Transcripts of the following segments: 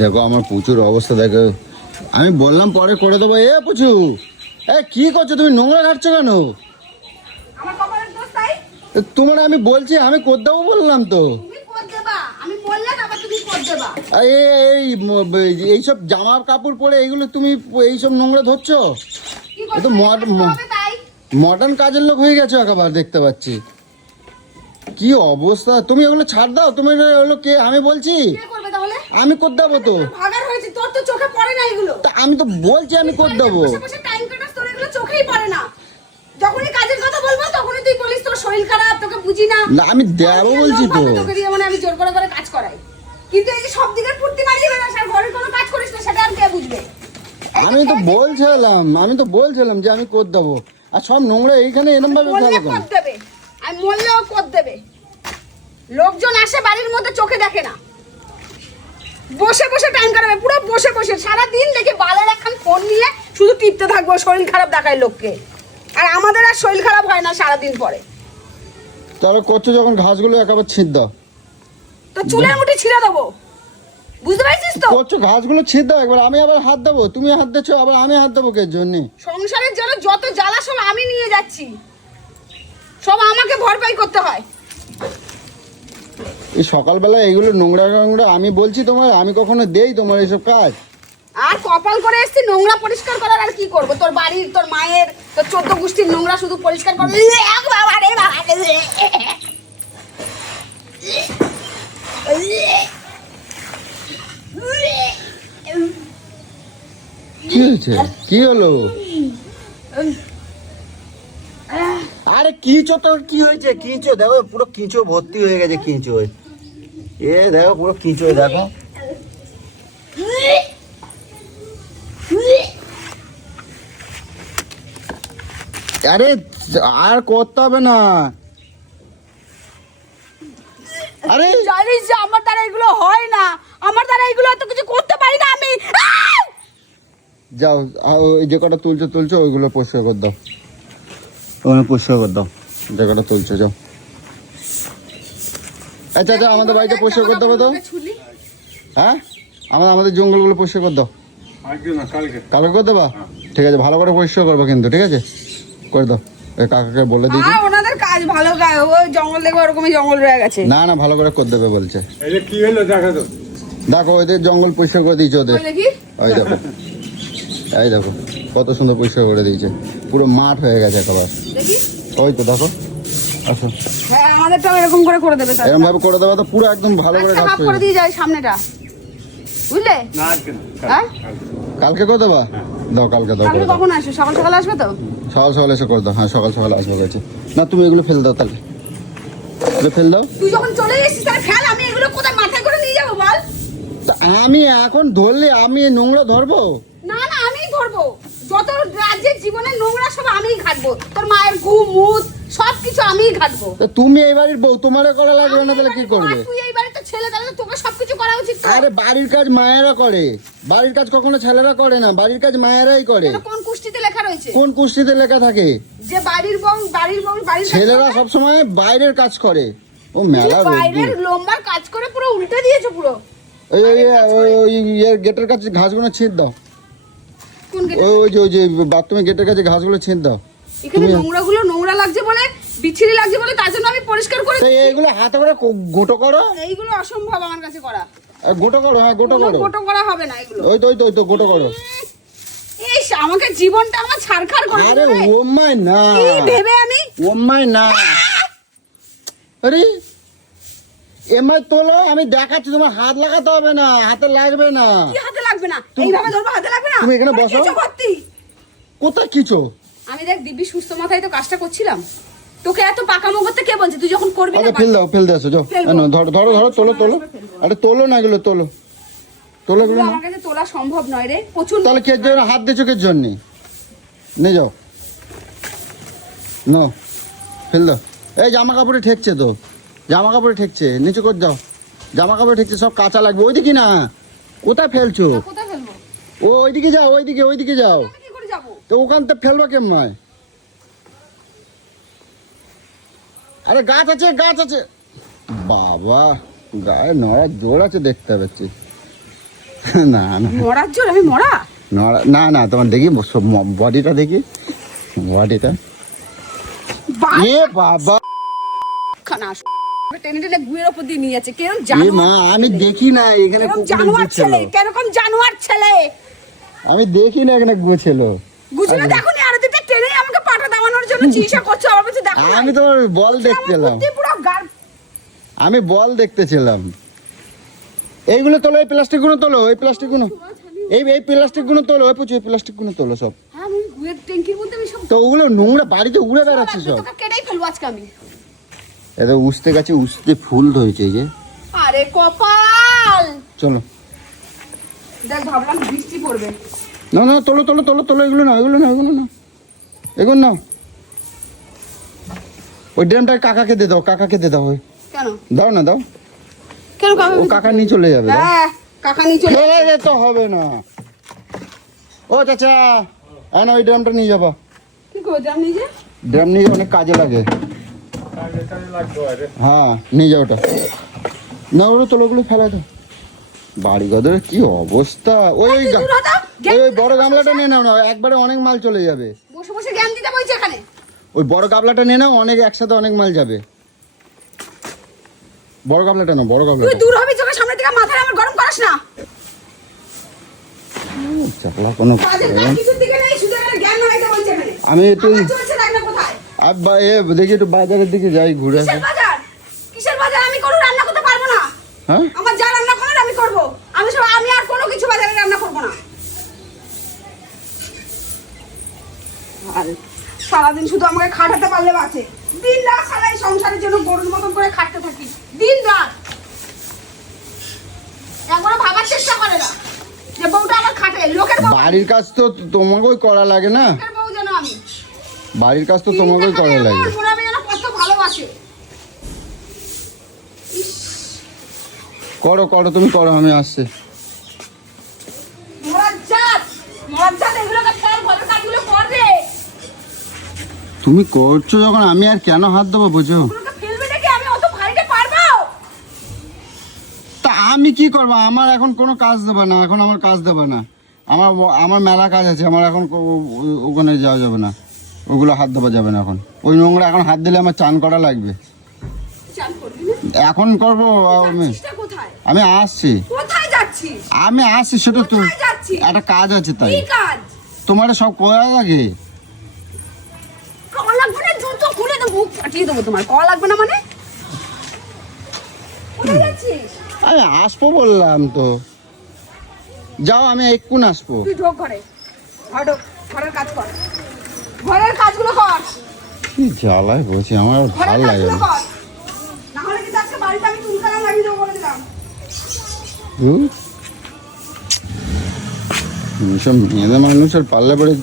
দেখো আমার প্রচুর অবস্থা দেখো, আমি বললাম পরে করে দেবো। এ পুচু, এ কি করছো তুমি? নোংরা ঘাটছো কেন? আমার কপালের দোষ তাই? তোমার আমি বলছি আমি করে দেবো বললাম তো। তুমি কর দেবা, আমি বললে আবার তুমি কর দেবা। এইসব জামা কাপড় পরে এইগুলো তুমি এইসব নোংরা ধরছো? কি এ তো করবে তাই? মডার্ন কাজের লোক হয়ে গেছো একেবারে, দেখতে পাচ্ছি। কি অবস্থা, তুমি এগুলো ছাড় দাও। তুমি এগুলো কে? আমি বলছি কে করবে তাহলে? আমি করে দেবো তো। ভাগার হয়েছে, তোর তো চোখে পড়ে না এগুলো। তা আমি তো বলছি আমি করে দেবো। বসে বসে টাইম কাটাস, তোর এগুলো চোখেই পড়ে না। যখনই কাজের কথা বলবো তখনই তুই বলিস তোর শরীর খারাপ, তোকে বুঝি না। না আমি দেবো বলছি তো। তোকে দিয়ে মানে আমি জোর করে করে কাজ করাই, কিন্তু এই যে সব দিকের ফুর্তি মারিয়ে বেড়াস আর ঘরের কোনো কাজ করিস না, সেটা আর কে বুঝবে? আমি তো বলছিলাম যে আমি করে দেবো, আর সব নোংরা এইখানে এরকম ভাবে ফেলো কেন? কর দেবে, আমি বললেও কর দেবে। লোকজন আসে বাড়ির মধ্যে, চোখে দেখে না, বসে বসে টাইম কাটাবে, পুরো বসে বসে সারা দিন দেখে বালের একখান ফোন নিয়ে শুধু টিপতে থাকবো, শরীর খারাপ দেখায় লোককে। আর আমাদের আর শরীর খারাপ হয় না সারাদিন পরে। তাহলে করছো যখন ঘাসগুলো একেবারে ছিঁড় দাও। তো চুলের মুঠি ছিঁড়ে দেবো, বুঝতে পারছিস তো? করছো ঘাসগুলো ছিঁড় দাও একবার, আমি আবার হাত দেবো। তুমি হাত দিচ্ছ আবার আমি হাত দেবো কে জন্য? সংসারের জন্য যত জ্বালা সব আমি নিয়ে যাচ্ছি, সব আমাকে ভরপাই করতে হয়। এই সকালবেলা এইগুলো নোংরা নোংরা আমি বলছি তোমার, আমি কখনো দেই তোমার এইসব কাজ? আর কপাল করে এসছি নোংরা পরিষ্কার করার, আর কি করবো? তোর বাড়ির, তোর মায়ের, তোর 14 গোষ্ঠীর নোংরা শুধু পরিষ্কার করবো। বাবা রে বাবা রে। কি হয়েছে? কি হলো? আরে কিঁচো তো, কি হয়েছে? কিঁচো দেখো, পুরো কিঁচো ভর্তি হয়ে গেছে কিঁচো। এ দেখো পুরো কিঁচো, দেখো। আরে আর করতে হবে না। আরে জানিস যে আমার দ্বারা এগুলো হয় না, আমার দ্বারা এগুলো এত কিছু করতে পারি না আমি। যাও, ওই যে কটা তুলছো ওইগুলো পরিষ্কার করে দাও। ওগুলো পরিষ্কার করে দাও, যে কটা তুলছো যাও। আচ্ছা আচ্ছা, আমাদের বাড়িটা পরিষ্কার করতে হবে তো। হ্যাঁ, আমাদের জঙ্গলগুলো পরিষ্কার করে দাও। কালকে করে দেবা? ঠিক আছে, ভালো করে পরিষ্কার করবো কিন্তু, ঠিক আছে? করে দাও, ওই কাকাকে বলে দিয়েছি। ওনাদের কাজ ভালো, গায়ে ও জঙ্গল দেখবে ওরকমই জঙ্গল রয়ে গেছে। না না, ভালো করে করে দেবে বলছে। এই যে কি হলো দেখো তো। দেখো ওদের জঙ্গল পরিষ্কার করে দিয়েছে ওদের। দেখি ওই দেখো, এই দেখো কত সুন্দর পরিষ্কার করে দিয়েছে, পুরো মাঠ হয়ে গেছে একেবারে। দেখি, ওই তো দেখো, আসো। হ্যাঁ আমাদেরটাও এরকম করে দেবে। এরকম ভাবে করে দেবে তো পুরো একদম ভালো করে আচ্ছা, ঘাস হাফ করে দিয়ে যায় সামনেটা, বুঝলে? না আজকে না, হ্যাঁ? কালকে করে দেবা? দাও কালকে দাও, কালকে করে দাও। কখন আসবে? সকাল সকাল আসবে তো? সকাল সকাল এসে করে দাও। হ্যাঁ সকাল সকাল আসবো গেছে। না তুমি এগুলো ফেল দাও তাহলে, এগুলো ফেল দাও। তুই যখন চলে এসেছিস তাহলে ফেল, আমি এগুলো কোথায় মাথায় করে নিয়ে যাবো বল? তা আমি এখন ধরলে আমি নোংরা ধরবো? না না, আমিই ধরবো। যত রাজ্যের জীবনে নোংরা সব আমিই ঘাটবো, তোর মায়ের গু মুত সবকিছু আমিই ঘাটবো। তা তুমি এই বাড়ির বউ, তোমারে করা লাগবে না তাহলে কি করবে? তুই এই বাড়িতে ছেলে, তাহলে তোকে সবকিছু করা উচিত তো। আরে বাড়ির কাজ মায়েরা করে, বাড়ির কাজ কখনো ছেলেরা করে না, বাড়ির কাজ মায়েরাই করে। এটা কোন কুষ্টিতে লেখা রয়েছে কোন কুষ্টিতে লেখা থাকে? যে বাড়ির বাড়ির ছেলেরা সবসময় বাইরের কাজ করে। ও মেলা রোগ। বাইরের লম্বার কাজ করে পুরো উল্টে দিয়েছে পুরো। ওই গেটের কাছে ঘাসগুলো ছিঁড় দাও। কোন গেটে? ওই যে বাথরুমের গেটের কাছে ঘাসগুলো ছিঁড় দাও। এখানে নোংরাগুলো নোংরা লাগছে বলে, বিচ্ছিরি লাগছে বলে, তার জন্য আমি পরিষ্কার করে তাই এইগুলো হাতে করে গোটো করো। এইগুলো অসম্ভব আমার কাছে করা। গোটো করো, হ্যাঁ গোটো করো। গোটো করা হবে না এগুলো। ওই তো গোটো করো। ইস, আমাকে জীবনটা আমার ছারখার করে আরে দিবে। ও মাই না, কি ভেবে আমি? ও মাই না। আরে এমআই তোলো, আমি দেখাচ্ছি, তোমার হাত লাগাতে হবে না, হাতে লাগবে না। কি হাতে লাগবে না? এইভাবে ধরবো, হাতে লাগবে না? তুমি এখানে বসো। কিছু করতি? কোথায় কিছু? আমি দেখ দিব্যি সুস্থ মাথায় তো কাজটা করছিলাম, তোকে এত পাকামো করতে কে বলছে? তুই যখন করবি না আচ্ছা ফেল দাও আসো, যাও। ফেলবো। না, ধরো তোলো। আরে তোলো না, এগুলো তোলো এগুলো এগুলো না। আমার কাছে তোলা সম্ভব নয় রে, প্রচুর। তাহলে কে জন্য হাত দিয়েছো, কে জন্য? নিয়ে যাও, নো ফেল দাও। এই জামা কাপড়ে ঠেকছে তো, জামা কাপড়ে ঠেকছে, নিচে করে দাও। জামা কাপড়ে ঠেকছে, সব কাঁচা লাগবে। ওইদিকে না, কোথায় ফেলছো? কোথায় ফেলবো? ওইদিকে যাও, ওইদিকে যাও। আমি কি করে যাবো? তো ওখান থেকে ফেলবো কেমন? আরে গাছ আছে। বাবা গায়ে নড়ার জোর আছে দেখতে পাচ্ছি। না না মরার জোর আমি মরা না না তোমার দেখি বডিটা দেখি বডিটা এ বাবা খানা টেনে টেনে গুয়ের উপর দিয়ে নিয়ে যাচ্ছে কেরম এ জানোয়ার মা আমি দেখি না এখানে কেরম কুকুরের জানোয়ার গু ছিল ছেলে কেরকম জানোয়ার ছেলে আমি দেখি না এখানে গু ছিল গুছিয়ে দেখো নি আর দিতে টেনে আমাকে পাটা দামানোর জন্য চিকিৎসা করছো আমার কাছে দেখো আমি তোমার বল দেখতেছিলাম পুরো গার আমি বল দেখতেছিলাম এইগুলো তোলো এই প্লাস্টিক গুলো তোলো এই প্লাস্টিক গুলো এই প্লাস্টিক গুলো তোলো ওই পুচু এই প্লাস্টিক গুলো তোলো সব হ্যাঁ আমি গুয়ের ট্যাঙ্কির মধ্যে আমি সব তো ওগুলো নোংরা বাড়িতে উড়ে বেড়াচ্ছে সব তোকে কেটেই ফেলবো আজকে আমি এটা উঠতে গেছে উঠতে ফুল ধরেছে এই যে আরে কপাল চলো দেখ ভাবলাম বৃষ্টি পড়বে না না তোলো তোলো তোলো তোলো এগুলো না এগুলো না এগুলো না এগুলো না ওই ড্রামটা কাকাকে দিয়ে দাও কাকাকে দিয়ে দাও কেন দাও না দাও কেন কাকা ও কাকা নিয়ে চলে যাবে দাও। হ্যাঁ কাকা নিয়ে চলে ফেলে যেতে হবে না ও চাচা হ্যাঁ না ওই ড্রামটা নিয়ে যাবো কি করতে আমি নিজে ড্রাম নিয়ে অনেক কাজে লাগে হ্যাঁ নিয়ে যাও ওটা না ওগুলো তোলো ওগুলো ফেলা দাও বাড়ি ঘরের কি অবস্থা ওই ওই দূর হতো ওই বড় গামলাটা নিয়ে নাও না একবারে অনেক মাল চলে যাবে বসে বসে জ্ঞান দিতে বলছে এখানে ওই বড় গামলাটা নিয়ে নাও অনেক একসাথে অনেক মাল যাবে বড় গামলাটা নাও বড় তুই গামলাটা দূর হবি চোখের সামনে থেকে মাথায় আমার গরম করিস না চাপলা কোনো কাজের কাজ কিছুর দিকে নেই শুধু এখানে জ্ঞান হারাইতে বলছে এখানে আমি একটু আমার চলছে রান্না কোথায় দেখি একটু বাজারের দিকে যাই ঘুরে আসি। কিসের বাজার আমি কোনো রান্না করতে পারবো না হ্যাঁ আমার যা রান্না করার আমি করব আমি আর কোনো কিছু বাজারে রান্না করব না আর সারাদিন শুধু আমাকে খাটাতে পারলে বাঁচে দিন রাত সারাই সংসারের জন্য গরুর মতন করে খাটতে থাকি দিন রাত একবারও ভাবার চেষ্টা করে না যে বউটা আমার খাটে লোকের বউ বাড়ির কাজ তো তোমাকেই করা লাগে না লোকের বউ যেন আমি বাড়ির কাজ তো তোমাকেই করা লাগে আমি যেন কত ভালোবাসে করো করো তুমি করো আমি আসছি মরার জাত এগুলোকে ফের ঘরের কাজগুলো কর রে তুমি করছো যখন আমি আর কেন হাত দেবো বুঝো ওগুলোকে ফেলবে নাকি আমি অত ভারীতে পারবো তা আমি কি করবো আমার এখন কোনো কাজ দেবে না এখন আমার কাজ দেবে না আমার আমার মেলা কাজ আছে আমার এখন ওখানে যাওয়া যাবে না ওগুলো হাত দেওয়া যাবে না এখন ওই নোংরা এখন হাত দিলে আমার চান করা লাগবে চান করবি না এখন করবো আমি যাচ্ছিসটা কোথায় আমি আসছি কোথায় যাচ্ছিস আমি আসছি সেটা তো কোথায় যাচ্ছিস একটা কাজ আছে তাই কি কাজ তোমার সব করা লাগে কল লাগবে না জুতো খুলে তো মুখ ফাটিয়ে দেবো তোমার কল লাগবে না মানে কোথায় যাচ্ছিস আমি আসবো বললাম তো যাও আমি এক্ষুন আসবো তুই ঢোক ঘরে ঘর ঢোক ঘরের কাজ কর ঘরের কাজগুলো কর কি জ্বালায় বলছি আমার আর ঘরের ভালো লাগে কাজগুলো না কর না হলে কিন্তু আজকে বাড়িতে আমি তুলকালা লাগিয়ে দেবো বলে দিলাম হুম? এইসব মেয়েদের মানুষের পাল্লে পড়ে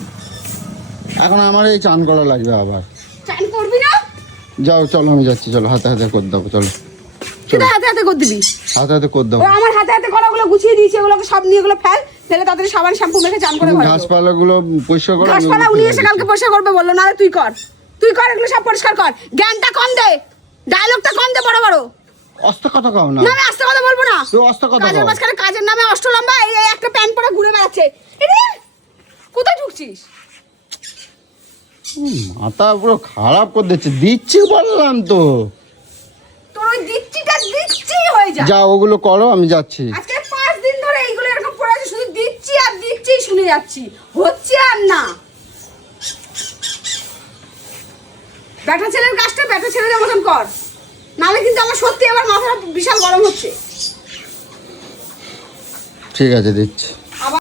এখন আমার এই চান করা লাগবে আবার চান করবি না যাও চলো আমি যাচ্ছি চলো হাতে হাতে করে দেবো চলো সেটা হাতে হাতে করে দিবি হাতে হাতে করে দেবো ও আমার হাতে হাতে করাগুলো গুছিয়ে দিয়েছি ওগুলোকে সব নিয়ে ওগুলো ফেলে তাড়াতাড়ি সাবান শ্যাম্পু মেখে চান করে ঘরে ঢোক। ঘাসপালা গুলো পরিষ্কার করো আমি গাছপালা ওগুলো উনি ফেলে এসে দিচ্ছি। কালকে পরিষ্কার করবে বললো না তুই কর এগুলো সব পরিষ্কার কর জ্ঞানটা কম দে ডায়লগটা কম দে বড় বড় অস্ত কথা কও না না আমি আস্তে কথা বলবো না তো অস্ত কথা কাজের কও মাঝখানে কাজের নামে অষ্টলম্বা এই একটা প্যান্ট পরে ঘুরে বেড়াচ্ছে কোথায় ঢুকছিস মাথা পুরো খারাপ করে দিচ্ছে দিচ্ছি বললাম তো তোর ওই দিচ্ছি হয়ে যায় যাও ওগুলো করো আমি যাচ্ছি আজকে 5 দিন ধরে এইগুলো এরকম পড়ে আছে শুধু দিচ্ছি শুনে যাচ্ছি হচ্ছে আর না ব্যাটা ছেলের কাজটা ব্যাটা ছেলের মতন কর নাহলে কিন্তু আমার সত্যি আবার মাথাটা বিশাল গরম হচ্ছে ঠিক আছে দিচ্ছি